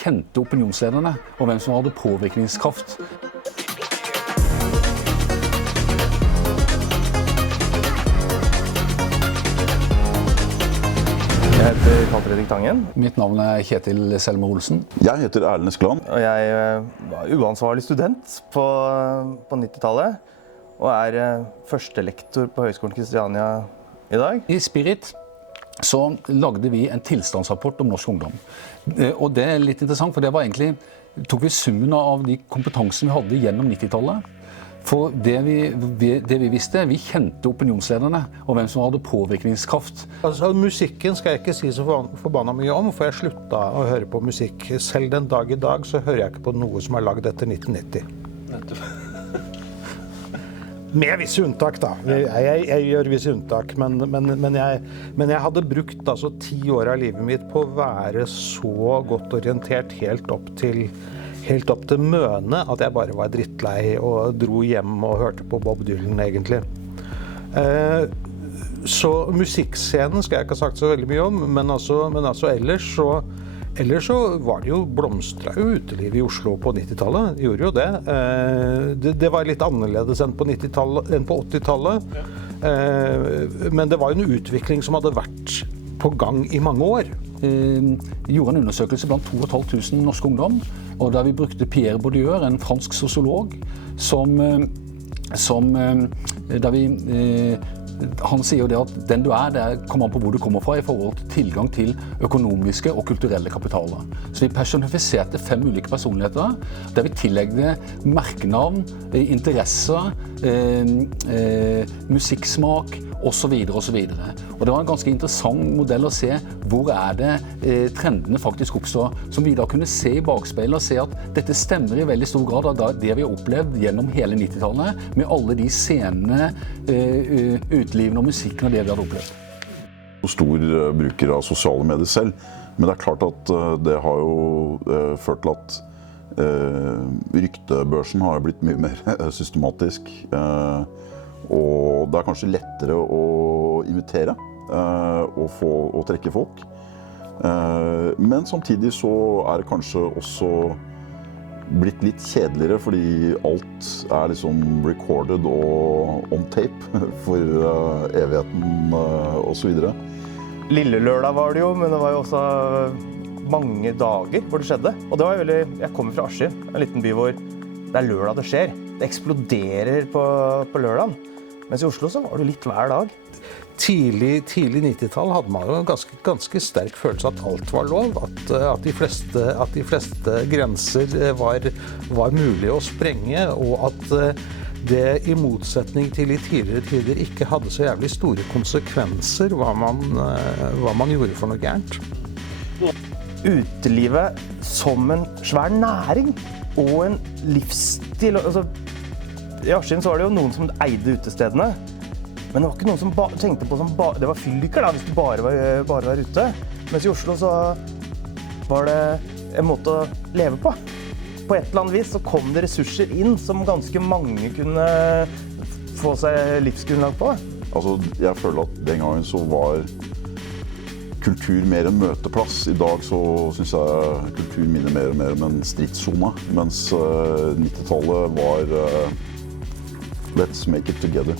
kjente opinionslederne, og hvem som hadde påvirkningskraft. Jeg heter Carl Fredrik Tangen. Mitt navn er Kjetil Selmer Olsen. Jeg heter Erlend Eskeland. Og jeg var uansvarlig student på 90-tallet, og er førstelektor på Høgskolen Kristiania i dag. I Spirit så lagde vi en tilstandsrapport om norsk ungdom. Og det er litt interessant, for det var egentlig, tok vi summen av de kompetansene vi hadde gjennom 90-tallet. For det vi visste, vi kjente opinionslederne, og hvem som hadde påvirkningskraft. Altså, musikken skal jeg ikke si så forbanna mye om, for jeg sluttet å høre på musikk. Selv den dag i dag så hører jeg ikke på noe som er laget etter 1990. Med visse unntak da. Jeg gjør visse unntak, men jeg hadde brukt altså 10 år av livet mitt på å være så godt orientert helt opp til Møne at jeg bare var drittlei og dro hjem og hørte på Bob Dylan egentlig. Så musikkscenen skal jeg ikke ha sagt så veldig mye om, men ellers så var det jo blomstra uteliv i Oslo på 90-tallet, det gjorde jo det. Det var litt annerledes enn på 80-tallet, men det var jo en utvikling som hadde vært på gang i mange år. Vi gjorde en undersøkelse blant 2500 norske ungdom, og der vi brukte Pierre Bourdieu, en fransk sosiolog, han sier jo det at den du det kommer an på hvor du kommer fra i forhold til tilgang til økonomiske og kulturelle kapitaler. Så vi personifiserte 5 ulike personligheter, der vi tillegde merkenavn, interesser, musikksmak, og så videre, og så videre. Og det var en ganske interessant modell å se hvor det trendene faktisk oppstår, som vi da kunne se i bakspeilet og se at dette stemmer i veldig stor grad av det vi har opplevd gjennom hele 90-tallet, med alle de scenene, utlivene og musikken og det vi hadde opplevd. Stor bruker av sosiale medier selv, men det er klart at det har jo ført til at ryktebørsen har blitt mye mer systematisk. Og det er kanskje lettere å imitere og trekke folk. Men samtidig så det kanskje også blitt litt kjedeligere, fordi alt liksom recorded og on tape for evigheten og så videre. Lille lørdag var det jo, men det var jo også mange dager hvor det skjedde. Og det var jo veldig, jeg kommer fra Askim, en liten by hvor det er lørdag det skjer. Det eksploderer på lørdagen. Mens i Oslo så var det litt hver dag. Tidlig 90-tall hadde man jo en ganske sterk følelse at alt var lov, at de fleste grenser var mulig å sprenge, og at det i motsetning til i tidligere tider ikke hadde så jævlig store konsekvenser hva man gjorde for noe gærent. Utelivet som en svær næring og en livsstil. Altså, i Askim så var det jo noen som eide utestedene, men det var ikke noen som tenkte på som det var fylliker da, hvis du bare var ute. Mens i Oslo så var det en måte å leve på. På et eller annet vis så kom det ressurser inn som ganske mange kunne få seg livsgrunnlag på. Altså, jeg føler at den gangen så var kultur mer en møteplass. I dag så synes jeg kultur minner mer og mer om en stridszone, mens 90-tallet var let's make it together.